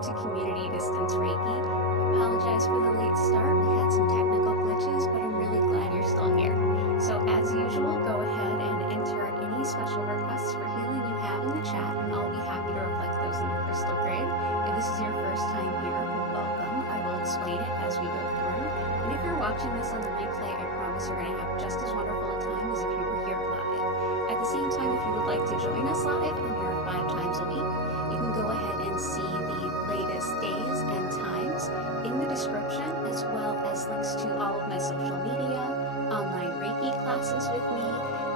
welcome to Community Distance Reiki. I apologize for the late start. We had some technical glitches, but I'm really glad you're still here. So as usual, go ahead and enter any special requests for healing you have in the chat, and I'll be happy to reflect those in the crystal grid. If this is your first time here, welcome. I will explain it as we go through. And if you're watching this on the replay, I promise you're going to have just as wonderful a time as if you were here live. At the same time, if you would like to join us live, I'm here 5 times a week. You can go ahead and see the latest days and times in the description, as well as links to all of my social media, online Reiki classes with me,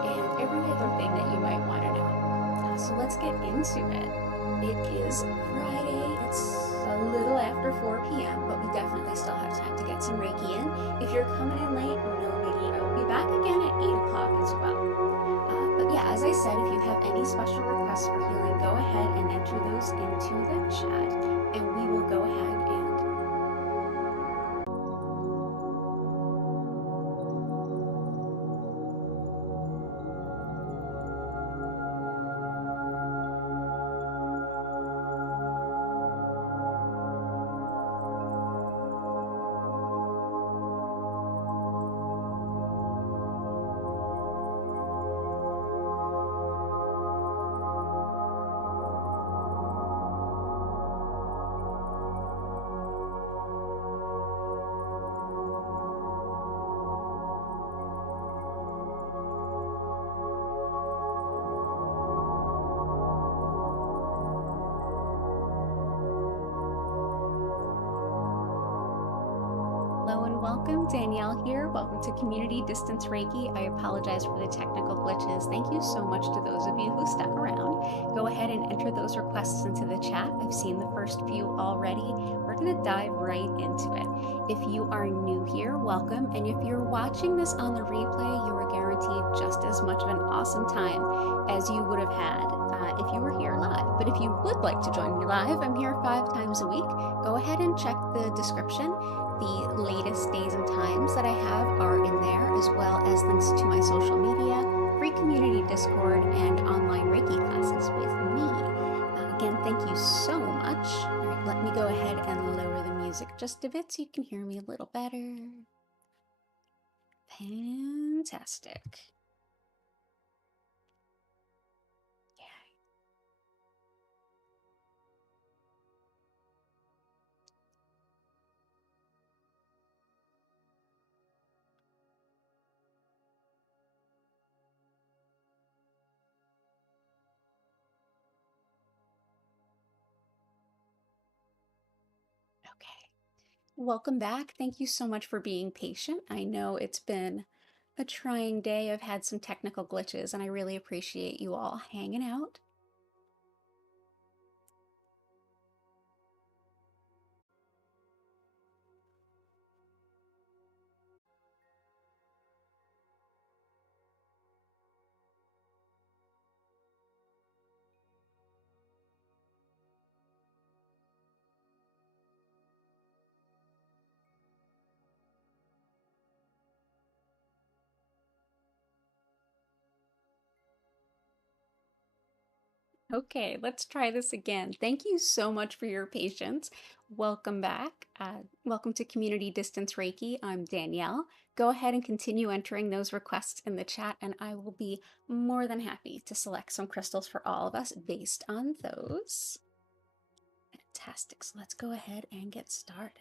and every other thing that you might want to know. So let's get into it. It is Friday. It's a little after 4 p.m., but we definitely still have time to get some Reiki in. If you're coming in late, no biggie. I will be back again at 8 o'clock as well. But yeah, as I said, if you have any special requests for healing, go ahead and enter those into the chat, and we will go ahead and hello and welcome. Danielle here. Welcome to Community Distance Reiki. I apologize for the technical glitches. Thank you so much to those of you who stuck around. Go ahead and enter those requests into the chat. I've seen the first few already. We're going to dive right into it. If you are new here, welcome. And if you're watching this on the replay, you are guaranteed just as much of an awesome time as you would have had if you were here live. But if you would like to join me live, I'm here 5 times a week. Go ahead and check the description. The latest days and times that I have are in there, as well as links to my social media, free community Discord, and online Reiki classes with me. Again, thank you so much. All right, let me go ahead and lower the music just a bit so you can hear me a little better. Fantastic. Okay. Welcome back. Thank you so much for being patient. I know it's been a trying day. I've had some technical glitches, and I really appreciate you all hanging out. Okay, let's try this again. Thank you so much for your patience. Welcome back. Welcome to Community Distance Reiki. I'm Danielle. Go ahead and continue entering those requests in the chat, and I will be more than happy to select some crystals for all of us based on those. Fantastic. So let's go ahead and get started.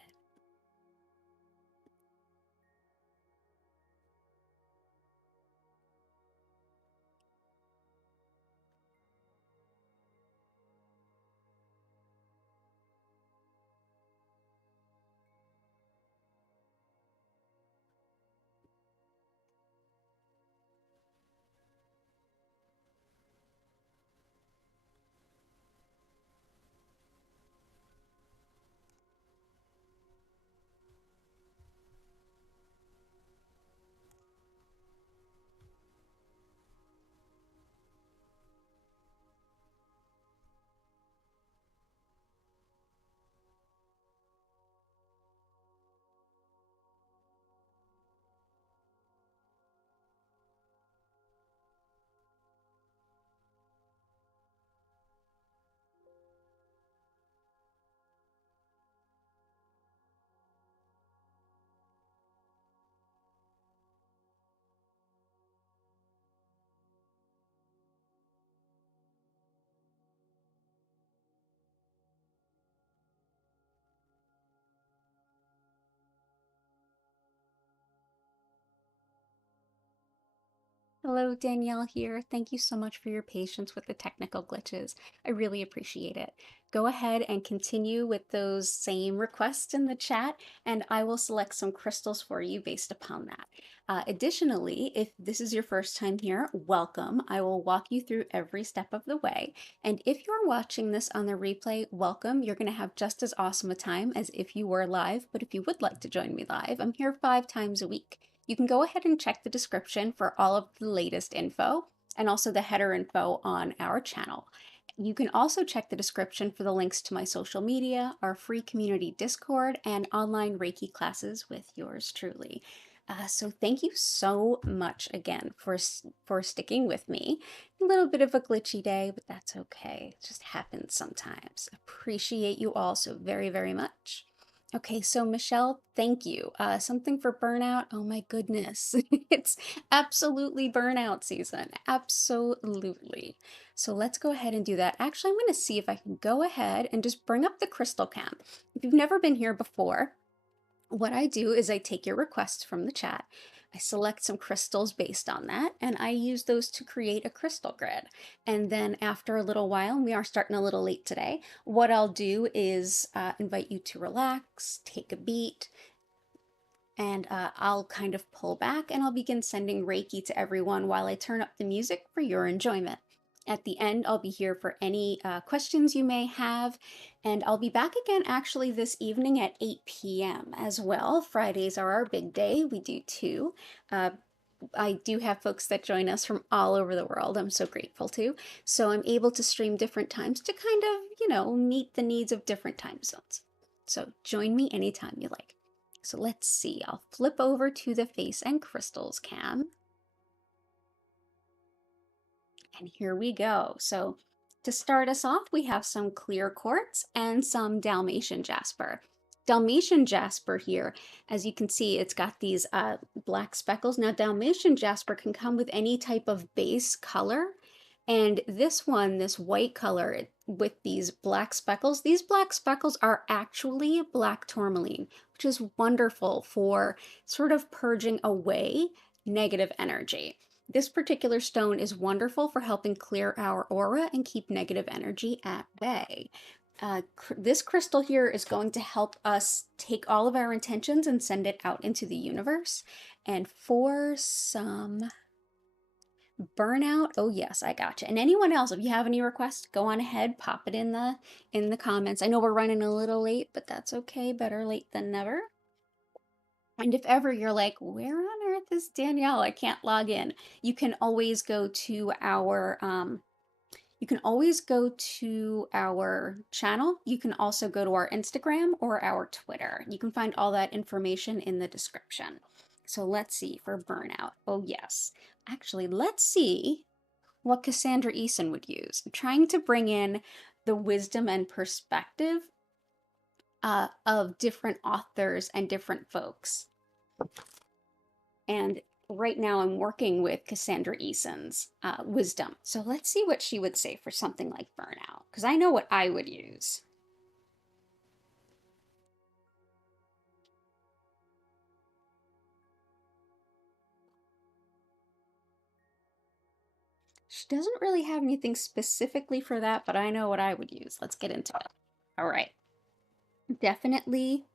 Hello, Danielle here. Thank you so much for your patience with the technical glitches. I really appreciate it. Go ahead and continue with those same requests in the chat, and I will select some crystals for you based upon that. Additionally, if this is your first time here, welcome. I will walk you through every step of the way. And if you're watching this on the replay, welcome. You're going to have just as awesome a time as if you were live, but if you would like to join me live, I'm here 5 times a week. You can go ahead and check the description for all of the latest info and also the header info on our channel. You can also check the description for the links to my social media, our free community Discord, and online Reiki classes with yours truly. So thank you so much again for sticking with me. A little bit of a glitchy day, but that's okay. It just happens sometimes. Appreciate you all so very, very much. Okay, so Michelle, thank you. Something for burnout. Oh my goodness. It's absolutely burnout season. Absolutely. So let's go ahead and do that. Actually, I'm going to see if I can go ahead and just bring up the crystal cam. If you've never been here before, what I do is I take your requests from the chat. I select some crystals based on that, and I use those to create a crystal grid. And then after a little while, and we are starting a little late today, what I'll do is invite you to relax, take a beat, and I'll kind of pull back and I'll begin sending Reiki to everyone while I turn up the music for your enjoyment. At the end, I'll be here for any questions you may have, and I'll be back again actually this evening at 8 p.m. as well. Fridays are our big day. We do two. I do have folks that join us from all over the world. I'm so grateful to. So I'm able to stream different times to kind of, meet the needs of different time zones. So join me anytime you like. So let's see, I'll flip over to the face and crystals cam. And here we go. So to start us off, we have some clear quartz and some Dalmatian jasper. Dalmatian jasper here, as you can see, it's got these black speckles. Now, Dalmatian jasper can come with any type of base color. And this one, this white color with these black speckles are actually black tourmaline, which is wonderful for sort of purging away negative energy. This particular stone is wonderful for helping clear our aura and keep negative energy at bay. This crystal here is going to help us take all of our intentions and send it out into the universe. And for some burnout, oh yes, I gotcha. And anyone else, if you have any requests, go on ahead, pop it in the comments. I know we're running a little late, but that's okay. Better late than never. And if ever you're like, where on earth is Danielle? I can't log in. You can always go to our channel. You can also go to our Instagram or our Twitter. You can find all that information in the description. So let's see for burnout. Oh yes. Actually, let's see what Cassandra Eason would use. I'm trying to bring in the wisdom and perspective of different authors and different folks. And right now I'm working with Cassandra Eason's wisdom. So let's see what she would say for something like burnout, because I know what I would use. She doesn't really have anything specifically for that, but I know what I would use. Let's get into it. All right. Definitely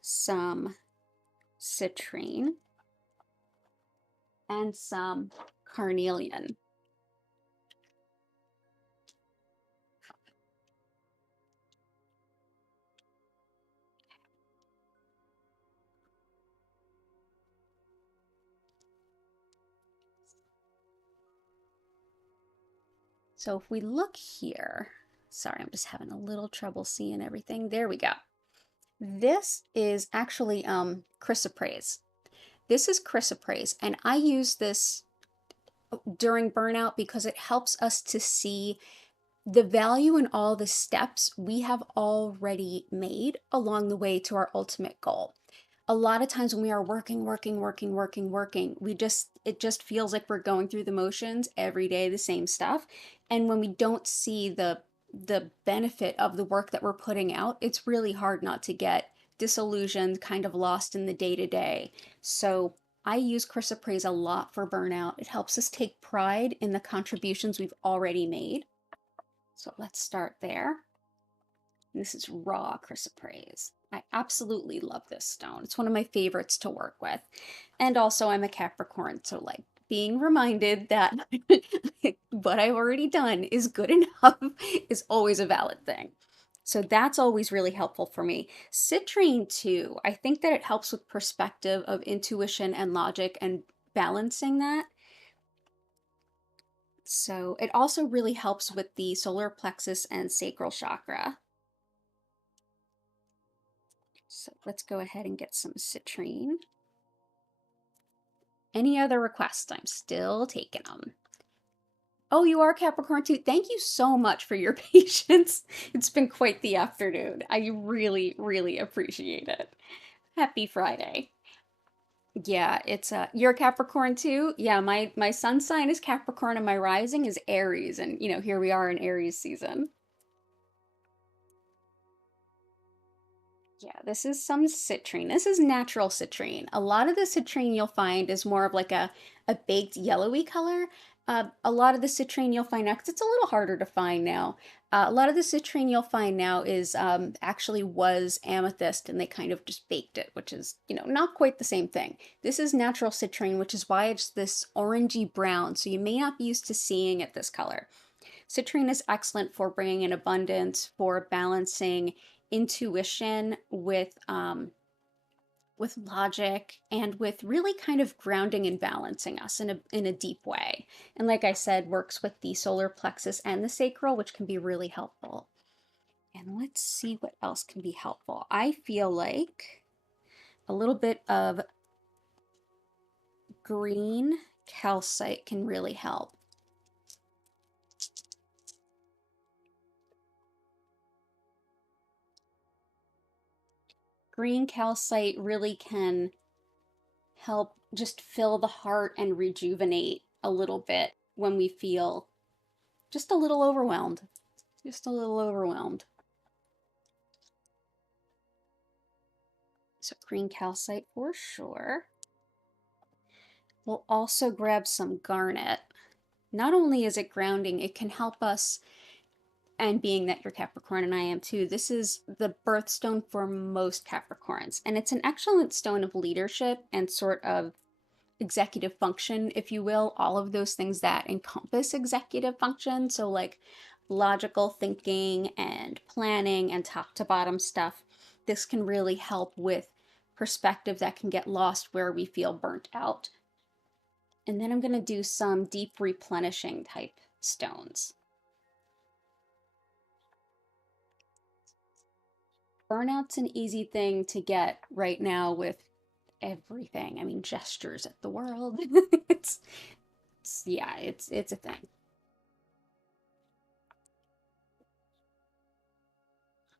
some citrine and some carnelian. So if we look here, sorry, I'm just having a little trouble seeing everything. There we go. This is actually chrysoprase. This is chrysoprase, and I use this during burnout because it helps us to see the value in all the steps we have already made along the way to our ultimate goal. A lot of times when we are working, it just feels like we're going through the motions every day, the same stuff. And when we don't see the benefit of the work that we're putting out, it's really hard not to get disillusioned, kind of lost in the day-to-day. So I use chrysoprase a lot for burnout. It helps us take pride in the contributions we've already made. So let's start there. This is raw chrysoprase. I absolutely love this stone. It's one of my favorites to work with. And also I'm a Capricorn, so like being reminded that what I've already done is good enough is always a valid thing. So that's always really helpful for me. Citrine too, I think that it helps with perspective of intuition and logic and balancing that. So it also really helps with the solar plexus and sacral chakra. So let's go ahead and get some citrine. Any other requests? I'm still taking them. Oh, you are Capricorn too. Thank you so much for your patience. It's been quite the afternoon. I really, really appreciate it. Happy Friday. Yeah, it's you're a Capricorn too? Yeah, my sun sign is Capricorn and my rising is Aries, and you know, here we are in Aries season. Yeah, this is some citrine. This is natural citrine. A lot of the citrine you'll find is more of like a baked yellowy color. A lot of the citrine you'll find now, 'cause it's a little harder to find now. A lot of the citrine you'll find now is actually was amethyst and they kind of just baked it, which is, you know, not quite the same thing. This is natural citrine, which is why it's this orangey brown, so you may not be used to seeing it this color. Citrine is excellent for bringing in abundance, for balancing intuition with logic and with really kind of grounding and balancing us in a deep way. And like I said, works with the solar plexus and the sacral, which can be really helpful. And let's see what else can be helpful. I feel like a little bit of green calcite can really help. Green calcite really can help just fill the heart and rejuvenate a little bit when we feel just a little overwhelmed. Just a little overwhelmed. So green calcite for sure. We'll also grab some garnet. Not only is it grounding, it can help us, and being that you're Capricorn and I am too, this is the birthstone for most Capricorns. And it's an excellent stone of leadership and sort of executive function, if you will, all of those things that encompass executive function. So like logical thinking and planning and top to bottom stuff. This can really help with perspective that can get lost where we feel burnt out. And then I'm going to do some deep replenishing type stones. Burnout's an easy thing to get right now with everything. I mean, gestures at the world. Yeah, it's a thing.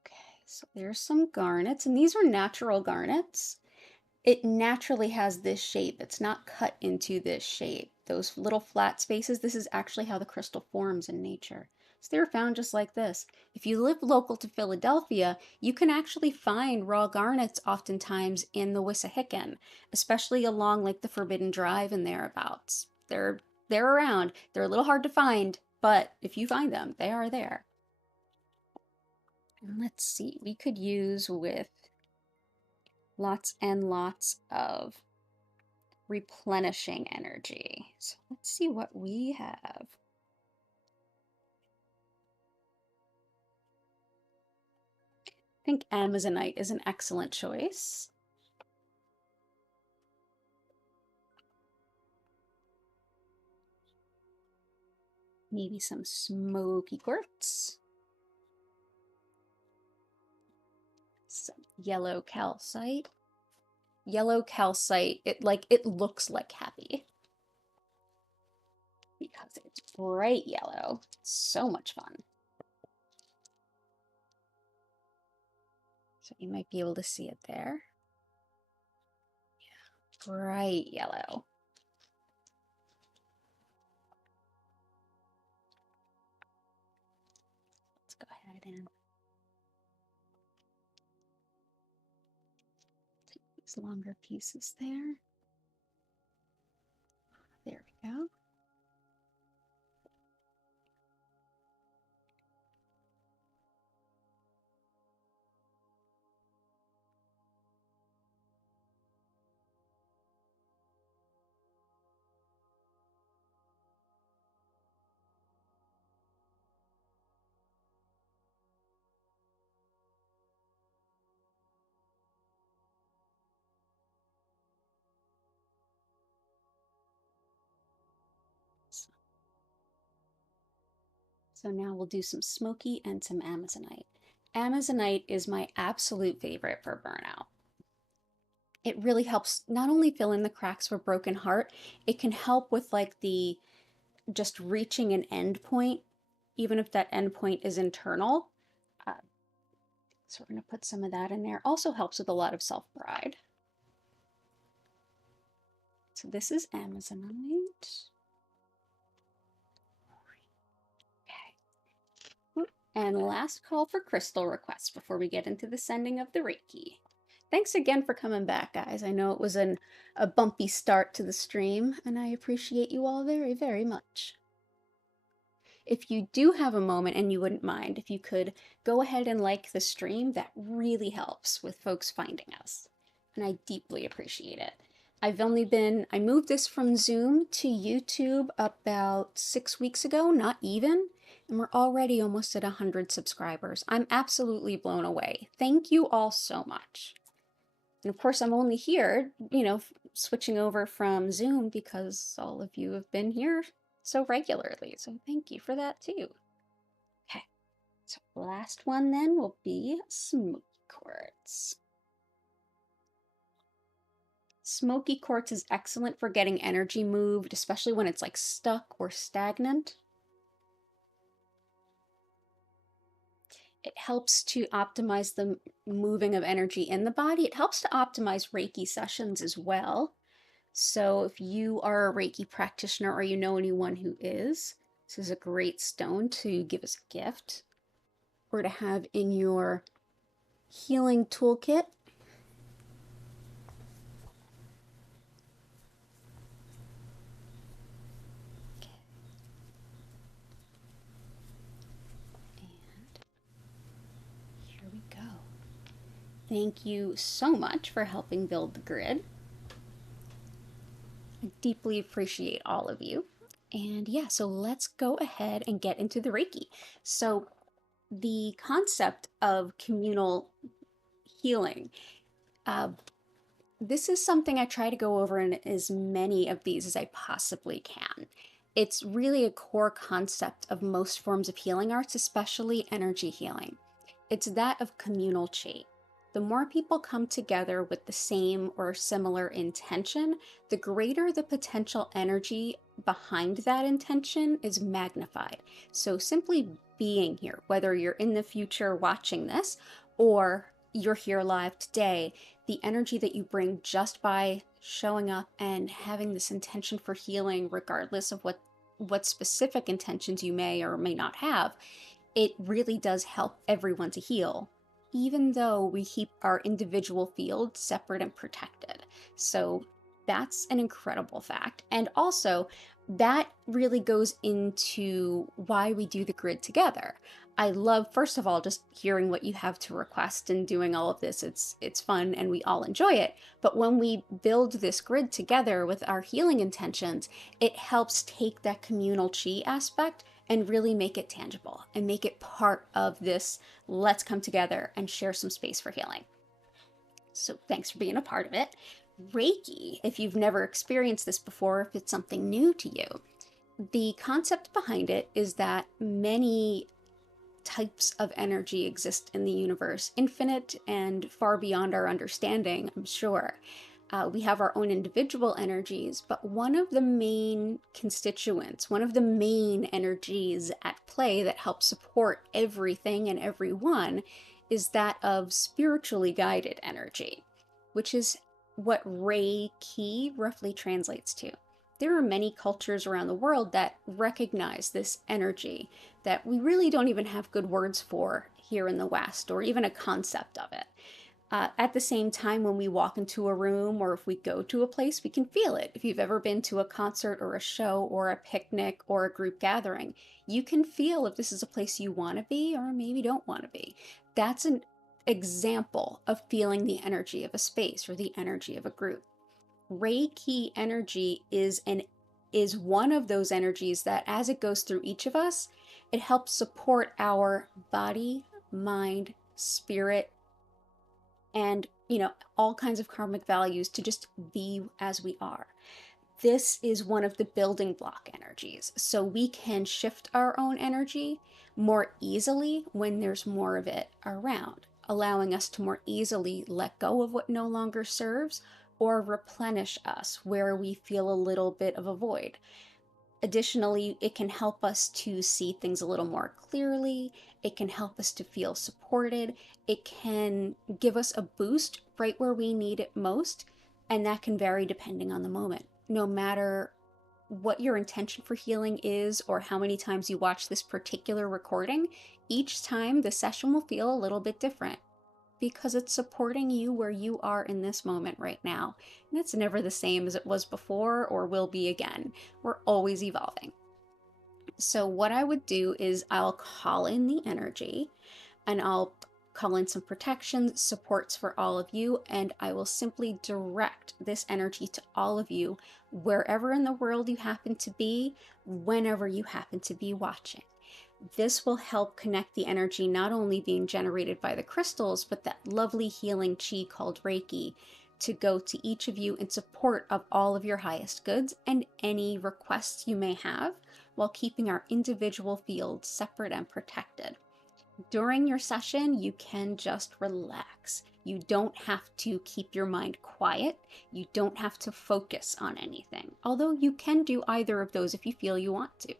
Okay, so there's some garnets, and these are natural garnets. It naturally has this shape. It's not cut into this shape. Those little flat spaces, this is actually how the crystal forms in nature. So they're found just like this. If you live local to Philadelphia, you can actually find raw garnets oftentimes in the Wissahickon, especially along like the Forbidden Drive and thereabouts. They're around. They're a little hard to find, but if you find them, they are there. And let's see, we could use with lots and lots of replenishing energy. So let's see what we have. I think Amazonite is an excellent choice. Maybe some smoky quartz. Some yellow calcite. Yellow calcite, it looks like happy because it's bright yellow. It's so much fun. So you might be able to see it there. Yeah, bright yellow. Let's go ahead and take these longer pieces there. go. So now we'll do some smoky and some Amazonite. Amazonite is my absolute favorite for burnout. It really helps not only fill in the cracks of a broken heart, it can help with like the just reaching an end point, even if that end point is internal. So we're going to put some of that in there. Also helps with a lot of self-pride. So this is Amazonite. Okay. And last call for crystal requests before we get into the sending of the Reiki. Thanks again for coming back, guys. I know it was a bumpy start to the stream, and I appreciate you all very, very much. If you do have a moment and you wouldn't mind, if you could go ahead and like the stream, that really helps with folks finding us. And I deeply appreciate it. I moved this from Zoom to YouTube about 6 weeks ago, not even, and we're already almost at 100 subscribers. I'm absolutely blown away. Thank you all so much. And of course, I'm only here, switching over from Zoom because all of you have been here so regularly. So thank you for that too. Okay, so last one then will be smoky quartz. Smoky quartz is excellent for getting energy moved, especially when it's like stuck or stagnant. It helps to optimize the moving of energy in the body. It helps to optimize Reiki sessions as well. So if you are a Reiki practitioner or you know anyone who is, this is a great stone to give as a gift or to have in your healing toolkit. Thank you so much for helping build the grid. I deeply appreciate all of you. And yeah, so let's go ahead and get into the Reiki. So the concept of communal healing, this is something I try to go over in as many of these as I possibly can. It's really a core concept of most forms of healing arts, especially energy healing. It's that of communal chi. The more people come together with the same or similar intention, the greater the potential energy behind that intention is magnified. So simply being here, whether you're in the future watching this or you're here live today, the energy that you bring just by showing up and having this intention for healing, regardless of what specific intentions you may or may not have, it really does help everyone to heal, even though we keep our individual fields separate and protected. So that's an incredible fact. And also, that really goes into why we do the grid together. I love, first of all, just hearing what you have to request and doing all of this. It's fun and we all enjoy it. But when we build this grid together with our healing intentions, it helps take that communal chi aspect and really make it tangible and make it part of this, let's come together and share some space for healing. So thanks for being a part of it. Reiki, if you've never experienced this before, if it's something new to you, the concept behind it is that many types of energy exist in the universe, infinite and far beyond our understanding, I'm sure. We have our own individual energies, but one of the main constituents, one of the main energies at play that helps support everything and everyone is that of spiritually guided energy, which is what Reiki roughly translates to. There are many cultures around the world that recognize this energy that we really don't even have good words for here in the West, or even a concept of it. At the same time, when we walk into a room or if we go to a place, we can feel it. If you've ever been to a concert or a show or a picnic or a group gathering, you can feel if this is a place you want to be or maybe don't want to be. That's an example of feeling the energy of a space or the energy of a group. Reiki energy is one of those energies that as it goes through each of us, it helps support our body, mind, spirit, and all kinds of karmic values to just be as we are. This is one of the building block energies, so we can shift our own energy more easily when there's more of it around, allowing us to more easily let go of what no longer serves or replenish us where we feel a little bit of a void. Additionally, it can help us to see things a little more clearly. It can help us to feel supported. It can give us a boost right where we need it most, and that can vary depending on the moment. No matter what your intention for healing is or how many times you watch this particular recording, each time the session will feel a little bit different because it's supporting you where you are in this moment right now. And it's never the same as it was before or will be again. We're always evolving. So what I would do is I'll call in the energy and I'll call in some protections, supports for all of you, and I will simply direct this energy to all of you wherever in the world you happen to be, whenever you happen to be watching. This will help connect the energy not only being generated by the crystals, but that lovely healing chi called Reiki to go to each of you in support of all of your highest goods and any requests you may have, while keeping our individual fields separate and protected. During your session, you can just relax. You don't have to keep your mind quiet. You don't have to focus on anything, although you can do either of those if you feel you want to.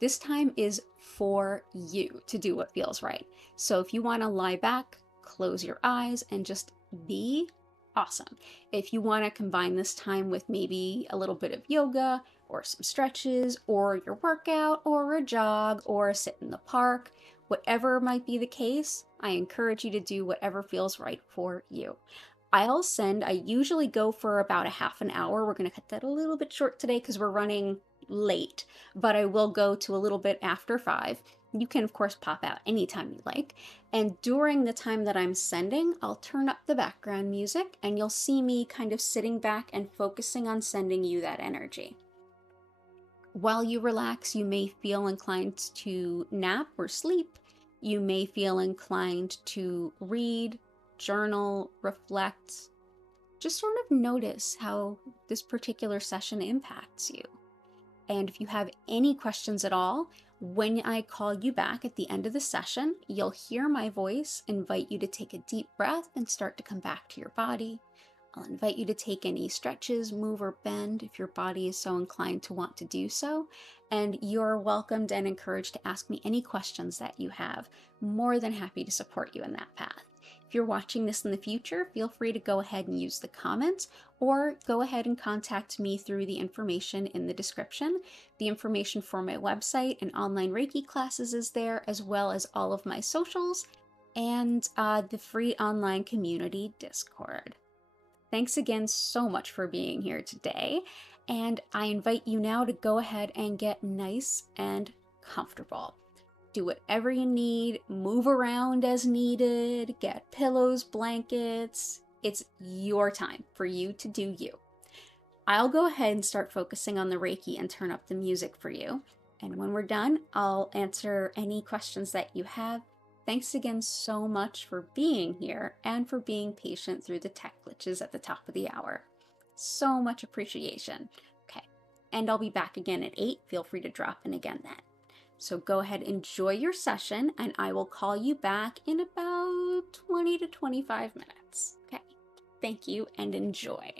This time is for you to do what feels right. So if you want to lie back, close your eyes, and just be, awesome. If you want to combine this time with maybe a little bit of yoga or some stretches or your workout or a jog or a sit in the park, whatever might be the case, I encourage you to do whatever feels right for you. I usually go for about a half an hour. We're going to cut that a little bit short today because we're running late, but I will go to a little bit after 5. You can, of course, pop out anytime you like. And during the time that I'm sending, I'll turn up the background music and you'll see me kind of sitting back and focusing on sending you that energy. While you relax, you may feel inclined to nap or sleep. You may feel inclined to read, journal, reflect. Just sort of notice how this particular session impacts you. And if you have any questions at all, when I call you back at the end of the session, you'll hear my voice invite you to take a deep breath and start to come back to your body. I'll invite you to take any stretches, move, or bend if your body is so inclined to want to do so. And you're welcomed and encouraged to ask me any questions that you have. More than happy to support you in that path. If you're watching this in the future, feel free to go ahead and use the comments or go ahead and contact me through the information in the description. The information for my website and online Reiki classes is there, as well as all of my socials and the free online community Discord. Thanks again so much for being here today, and I invite you now to go ahead and get nice and comfortable. Do whatever you need, move around as needed, get pillows, blankets. It's your time for you to do you. I'll go ahead and start focusing on the Reiki and turn up the music for you. And when we're done, I'll answer any questions that you have. Thanks again so much for being here and for being patient through the tech glitches at the top of the hour. So much appreciation. Okay, and I'll be back again at 8. Feel free to drop in again then. So go ahead, enjoy your session, and I will call you back in about 20 to 25 minutes. Okay, thank you and enjoy.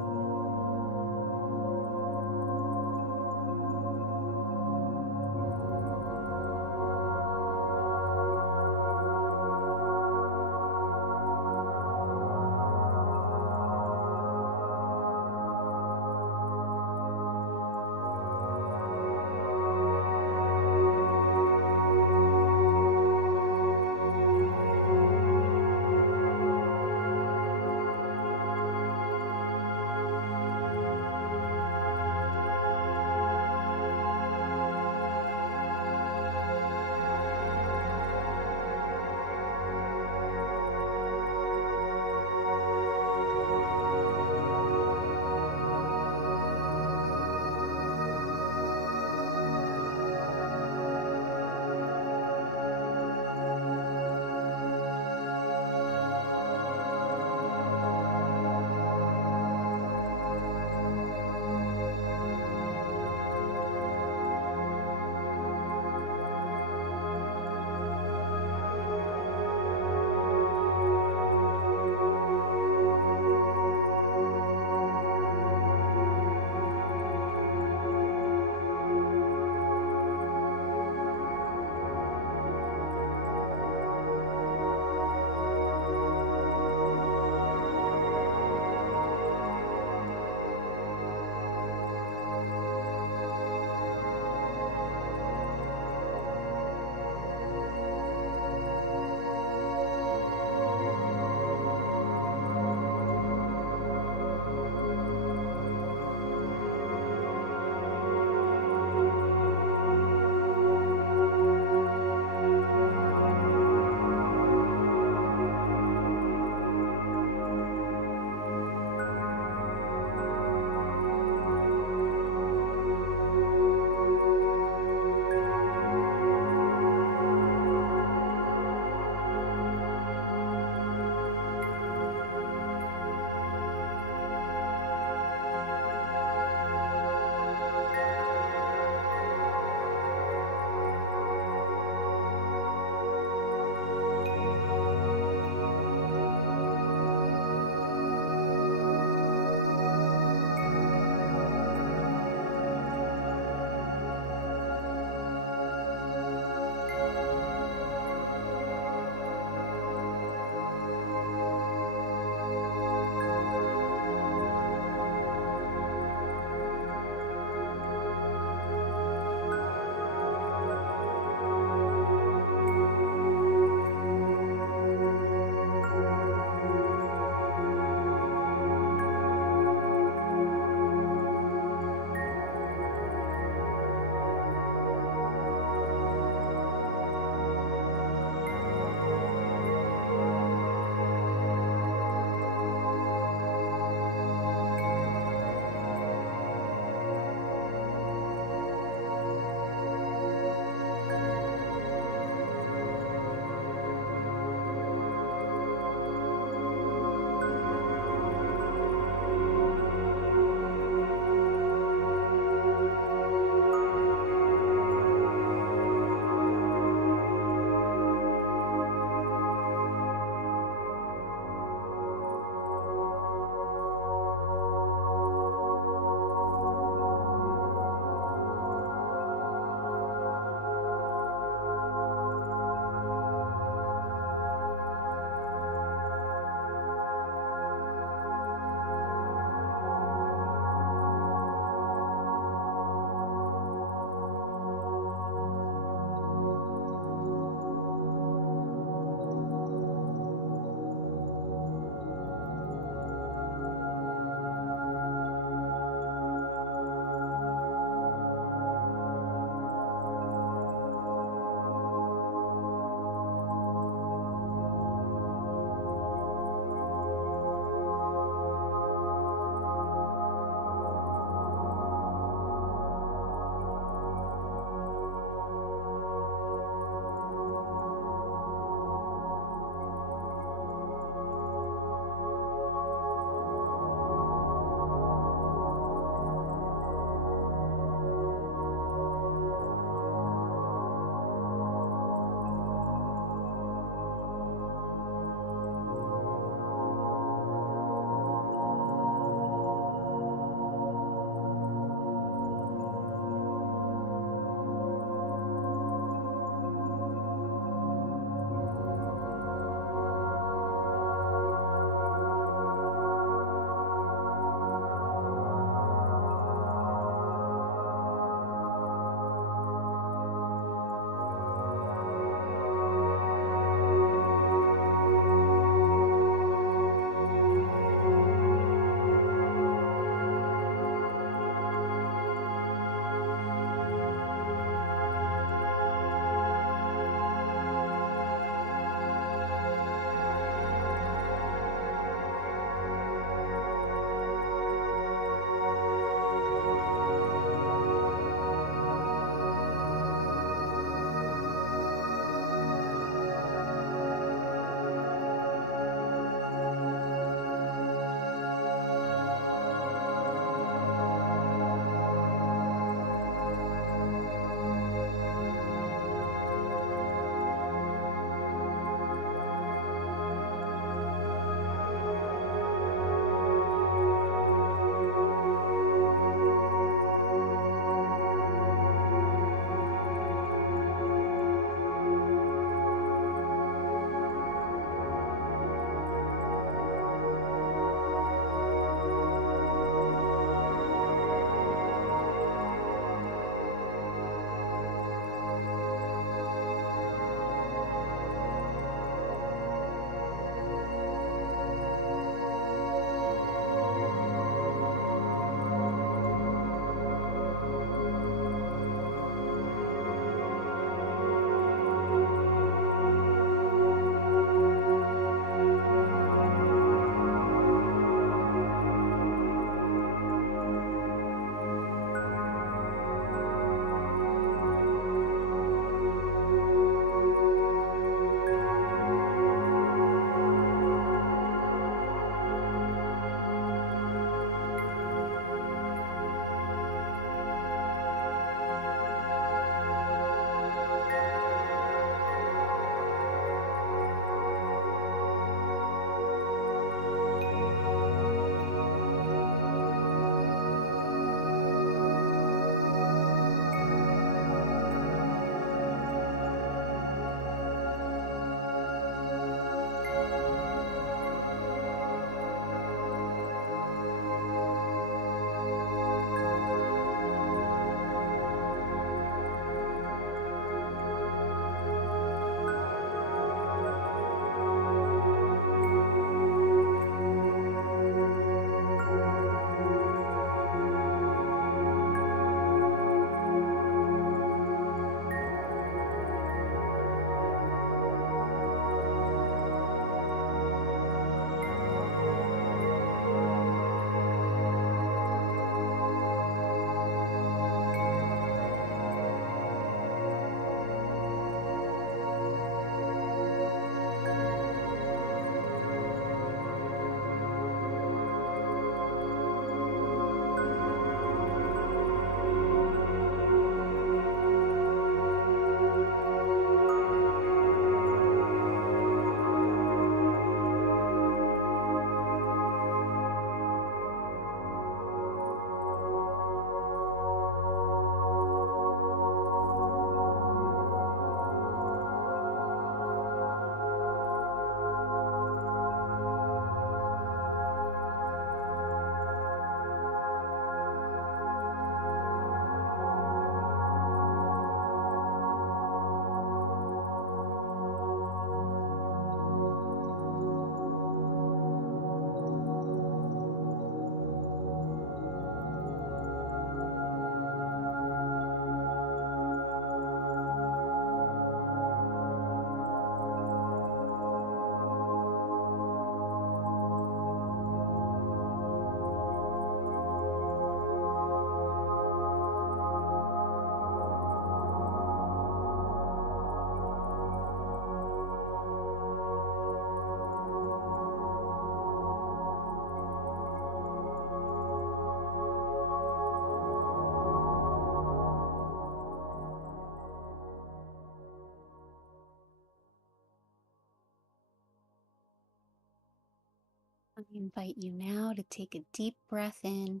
I invite you now to take a deep breath in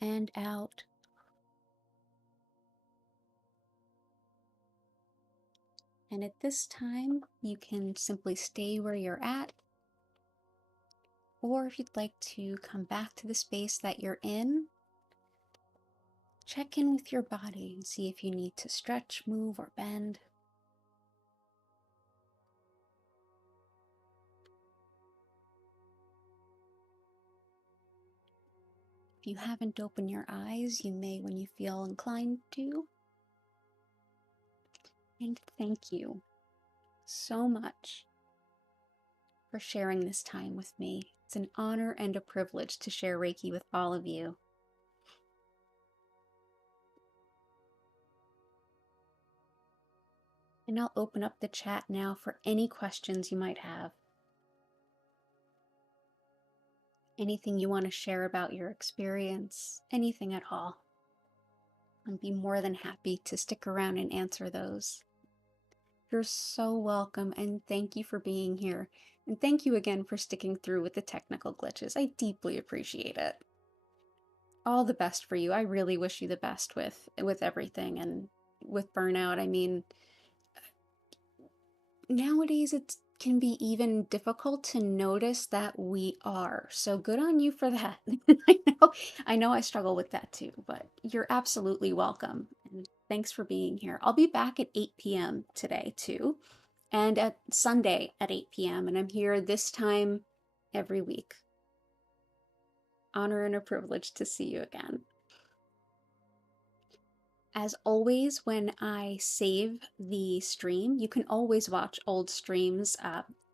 and out. And at this time, you can simply stay where you're at, or if you'd like to come back to the space that you're in, check in with your body and see if you need to stretch, move, or bend. If you haven't opened your eyes, you may when you feel inclined to. And thank you so much for sharing this time with me. It's an honor and a privilege to share Reiki with all of you. And I'll open up the chat now for any questions you might have. Anything you want to share about your experience, anything at all. I'd be more than happy to stick around and answer those. You're so welcome, and thank you for being here. And thank you again for sticking through with the technical glitches. I deeply appreciate it. All the best for you. I really wish you the best with everything, and with burnout. I mean, nowadays it can be even difficult to notice that we are. So good on you for that. I know I struggle with that too, but you're absolutely welcome. And thanks for being here. I'll be back at 8 p.m. today too, and at Sunday at 8 p.m. And I'm here this time every week. Honor and a privilege to see you again. As always, when I save the stream, you can always watch old streams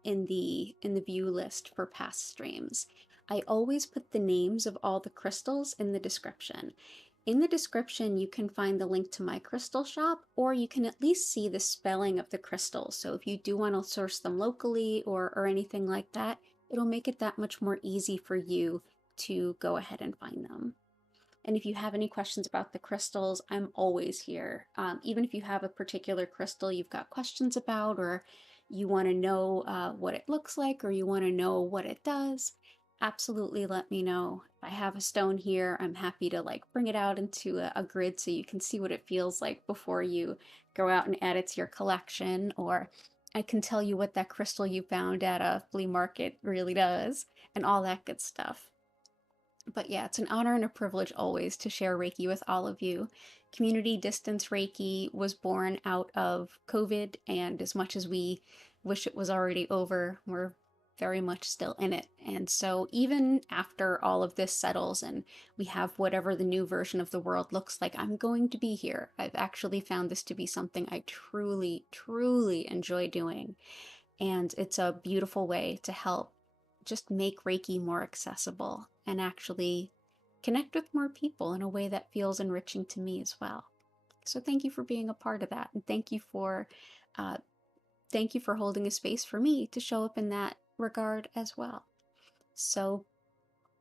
in the view list for past streams. I always put the names of all the crystals in the description. In the description, you can find the link to my crystal shop, or you can at least see the spelling of the crystals. So if you do want to source them locally or anything like that, it'll make it that much more easy for you to go ahead and find them. And if you have any questions about the crystals, I'm always here. Even if you have a particular crystal you've got questions about, or you want to know what it looks like, or you want to know what it does, absolutely let me know. If I have a stone here, I'm happy to bring it out into a grid so you can see what it feels like before you go out and add it to your collection. Or I can tell you what that crystal you found at a flea market really does, and all that good stuff. But yeah, it's an honor and a privilege always to share Reiki with all of you. Community distance Reiki was born out of COVID, and as much as we wish it was already over, we're very much still in it. And so even after all of this settles and we have whatever the new version of the world looks like, I'm going to be here. I've actually found this to be something I truly, truly enjoy doing. And it's a beautiful way to help just make Reiki more accessible and actually connect with more people in a way that feels enriching to me as well. So thank you for being a part of that, and thank you for holding a space for me to show up in that regard as well. So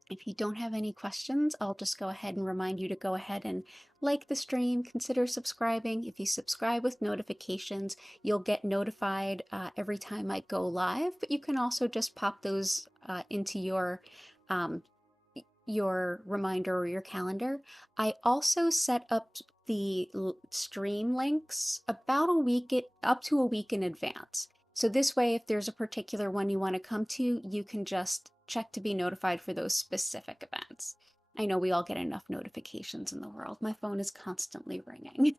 if you don't have any questions, I'll just go ahead and remind you to go ahead and like the stream, consider subscribing. If you subscribe with notifications, you'll get notified every time I go live, but you can also just pop those into your reminder or your calendar. I also set up the stream links about up to a week in advance. So this way, if there's a particular one you want to come to, you can just check to be notified for those specific events. I know we all get enough notifications in the world. My phone is constantly ringing.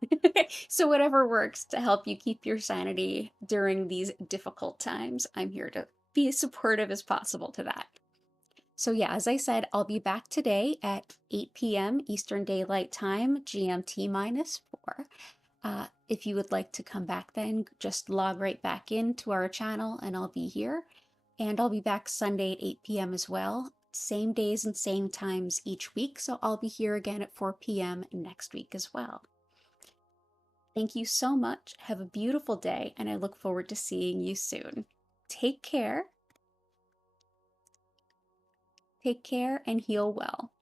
So whatever works to help you keep your sanity during these difficult times, I'm here to be as supportive as possible to that. So yeah, as I said, I'll be back today at 8 p.m. Eastern Daylight Time, GMT -4. If you would like to come back then, just log right back into our channel and I'll be here. And I'll be back Sunday at 8 p.m. as well. Same days and same times each week, so I'll be here again at 4 p.m. next week as well. Thank you so much. Have a beautiful day, and I look forward to seeing you soon. Take care. Take care and heal well.